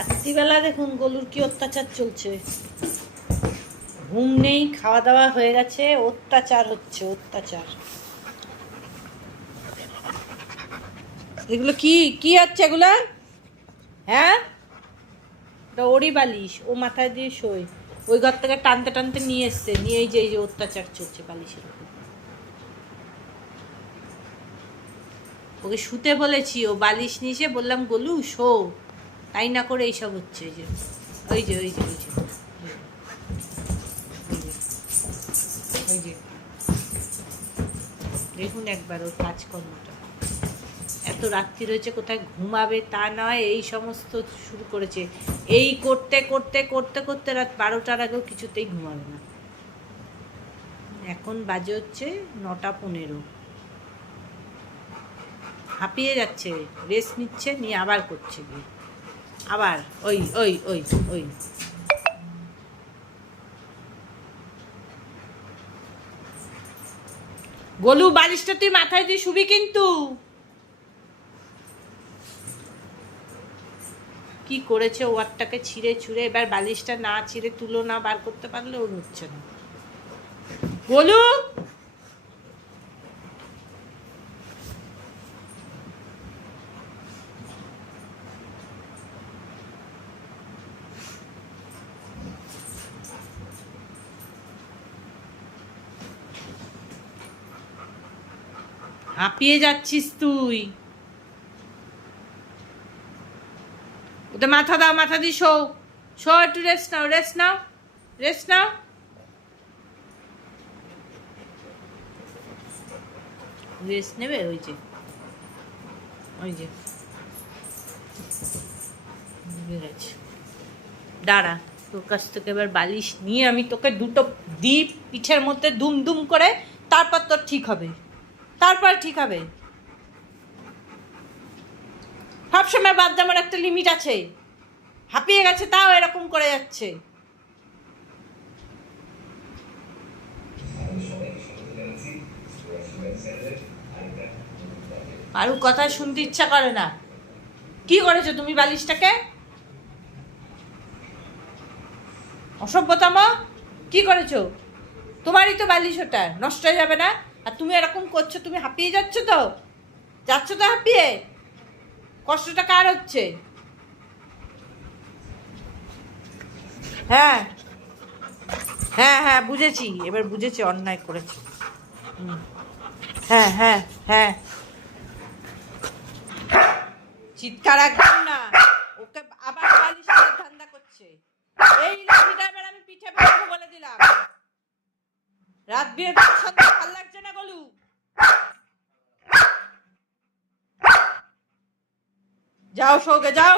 রাত্রিবেলা দেখুন গলুর কি অত্যাচার চলছে, ঘুম নেই, খাওয়া দাওয়া হয়ে গেছে, অত্যাচার হচ্ছে অত্যাচার। এগুলো কি কি হচ্ছে এগুলা? হ্যাঁ, এটা ওরই বালিশ, ও মাথায় দিয়ে শোয়, ওই ঘর থেকে টানতে টানতে নিয়ে এসছে, নিয়ে এই যে অত্যাচার চলছে বালিশের উপর। ওকে শুতে বলেছি, ও বালিশ নিয়ে বললাম গলু শো, তাই না করে এইসব হচ্ছে। এই যে ওই যে ওই যে ওই যে ওই যে দেখুন একবার ওর কাজকর্মটা, এত রাত্রি রয়েছে, কোথায় ঘুমাবে তা নয়, এই সমস্ত শুরু করেছে। এই করতে করতে করতে করতে রাত 12টার আগেও কিছুতেই ঘুমাবে না। এখন বাজে হচ্ছে 9টা 15, হাঁপিয়ে যাচ্ছে, রেস্ট নিচ্ছে, নিয়ে আবার করছে গিয়ে আবার ওই ওই ওই ওই। গলু বালিশটা তুই মাথায় দিয়ে শুবি কিন্তু। কি করেছে ওয়ারটাকে ছিঁড়ে ছুঁড়ে, এবার বালিশটা না ছিঁড়ে তুলো না বার করতে পারলে ওর হচ্ছে না। গলু হাঁপিয়ে যাচ্ছিস তুই, ওদের মাথা দাও, মাথা দিয়ে শো, শো, একটু রেস্ট নাও, রেস্ট নাও, রেস্ট নাও। রেস্ট নেবে ওই যে ওই যে দাঁড়া, তোর কাছ থেকে এবার বালিশ নিয়ে আমি তোকে দুটো দিই পিঠের মধ্যে দুম দুম করে, তারপর তোর ঠিক হবে, তারপর ঠিক হবে। সবসময় বাদ দেওয়ার একটা লিমিট আছে, হাঁপিয়ে গেছে তাও এরকম করে যাচ্ছে। কারুর কথা শুনতে ইচ্ছা করে না। কি করেছো তুমি বালিশটাকে? অসভ্যতম, কি করেছো? তোমারই তো বালিশ, ওটা নষ্ট হয়ে যাবে না? আর তুমি এরকম করছো, তুমি হাঁপিয়ে যাচ্ছ তো, যাচ্ছ তো হাঁপিয়ে, কষ্টটা কার হচ্ছে? হ্যাঁ হ্যাঁ হ্যাঁ বুঝেছি, এবার বুঝেছি অন্যায় করেছি। হ্যাঁ হ্যাঁ হ্যাঁ, চিৎকার একদম না, ওকে আবার বালিশের ধান্দা করছে। এই লাঠিটা এবার আমি পিঠে বাঁধবো বলে দিলাম। রাত বিয়ে সাথে ভাল লাগছে না গলু, যাও শোকে যাও।